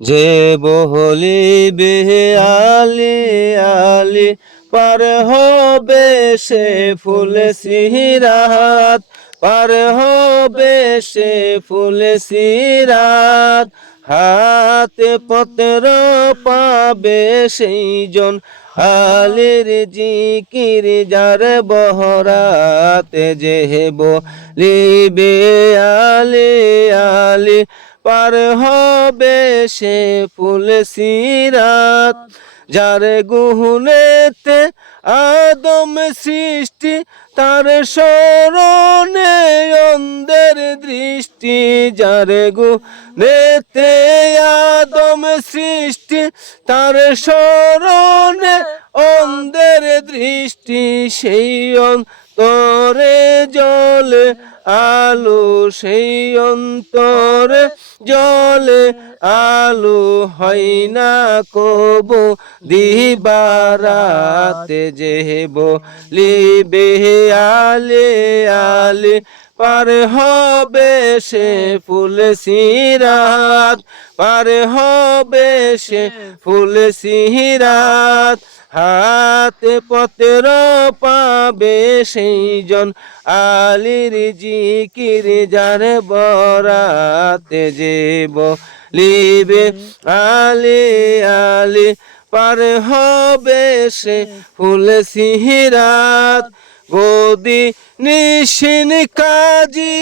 যে বলিবে আলি আলি পার হবে সে ফুল সিরাত, পার হবে সে ফুল সিরাত। হাতে পত্র পাবে সেই জন আলির জিকির যার বহরাতে, যে বলিবে আলি আলি পার হবে সে ফুল সিরাত। যার গুহনেতে আদম সৃষ্টি, তার স্মরণে অন্ধের দৃষ্টি। যার গুহনেতে আদম সৃষ্টি, তার স্মরণে অন্ধের দৃষ্টি। সেই অন্তরে জলে আলো, সেই অন্তরে জলে আলো, হয় না কবু দিবারাতে। যে বলিবে আলে আলে পার হবে সে ফুল সিরাত, পার হবে সে ফুল সিরাত। হাতে পত্র পাবে সেই জন আলির জিকির যার বরাতে, যে বলিবে আলি আলি পার হবে সে ফুল সিরাত। গদি নিশিন কাজী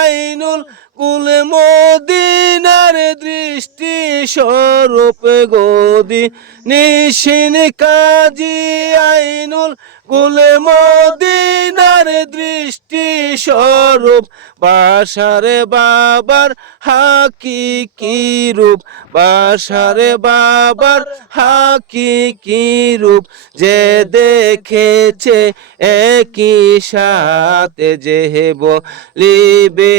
আইনুল কুল মদিনার দৃষ্টি স্বরূপ। গদি নিশিন কাজী আইনুল কুল মদিনার দৃষ্টি স্বরূপ। বাসারে বাবার হাকিকি রূপ, বাসারে বাবার হাকিকি রূপ। যে দেখেছে একই সাথে, যে বলিবে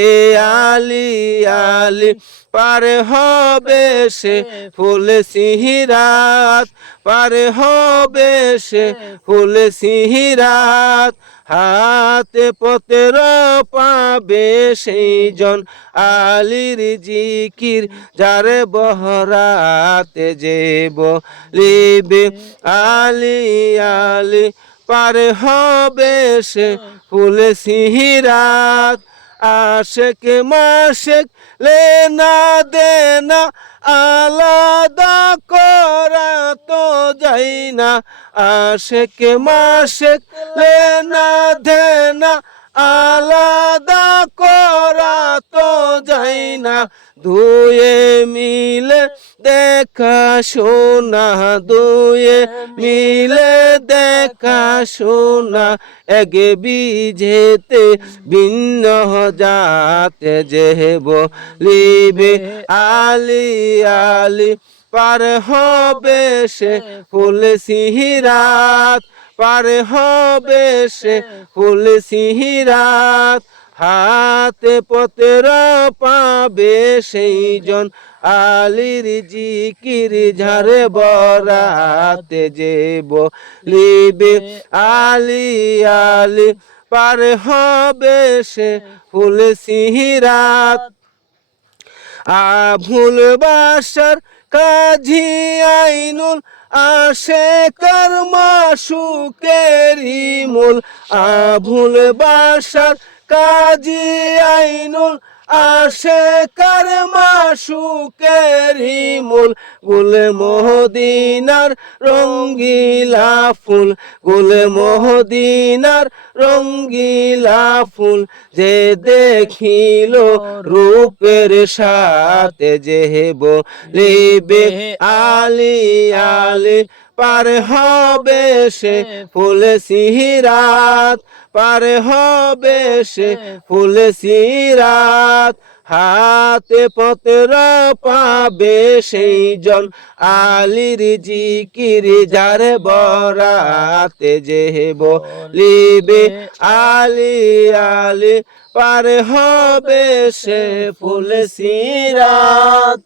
আলি আলি পার হবে সে ফুল সিরাত, পার হবে সে ফুল সিরাত। হাতে পত্র পাবে সেই জন আলির জিকির যার বহরাতে, যে বলিবে আলি আলি পার হবে সে ফুল সিরাত। আশেক মাশেক লেনা দেনা আলাদা করা তো যাই না। আশেক মাশেক লেনা দেনা আলাদা করা তো যাই না। দুয়ে মিলে দেখা শোনা, দুয়ে মিলে দেখা শোনা। এক বীজেতে ভিন্ন জাতে, যে বলিবে আলি আলি পার হবে সে ফুল সিরাত, পার হবে সে ফুল সিরাত। হাতে পত্র পাবে সেই জন আলির জিকির যার বরাতে, যে বলিবে আলি আলি পার হবে সে ফুল সিরাত। আভুল বাসার কাজী আইনুল আশেকার মাশুকেরি মূল। আভুল বাসার কাজী আইনুল আশেকার মাশুকেরি মূল। গুল মদিনার রঙ্গিলা ফুল, গুল মদিনার রঙ্গিলা ফুল। যে দেখিল রূপের সাথে, যে বলিবে আলি আলি পার হবে সে ফুল সিরাত, পার হবে সে ফুল সিরাত। হাতে পত্র পাবে সেই জন আলির জিকির যার বরাতে, যে বলিবে আলি আলি পার হবে সে ফুল সিরাত।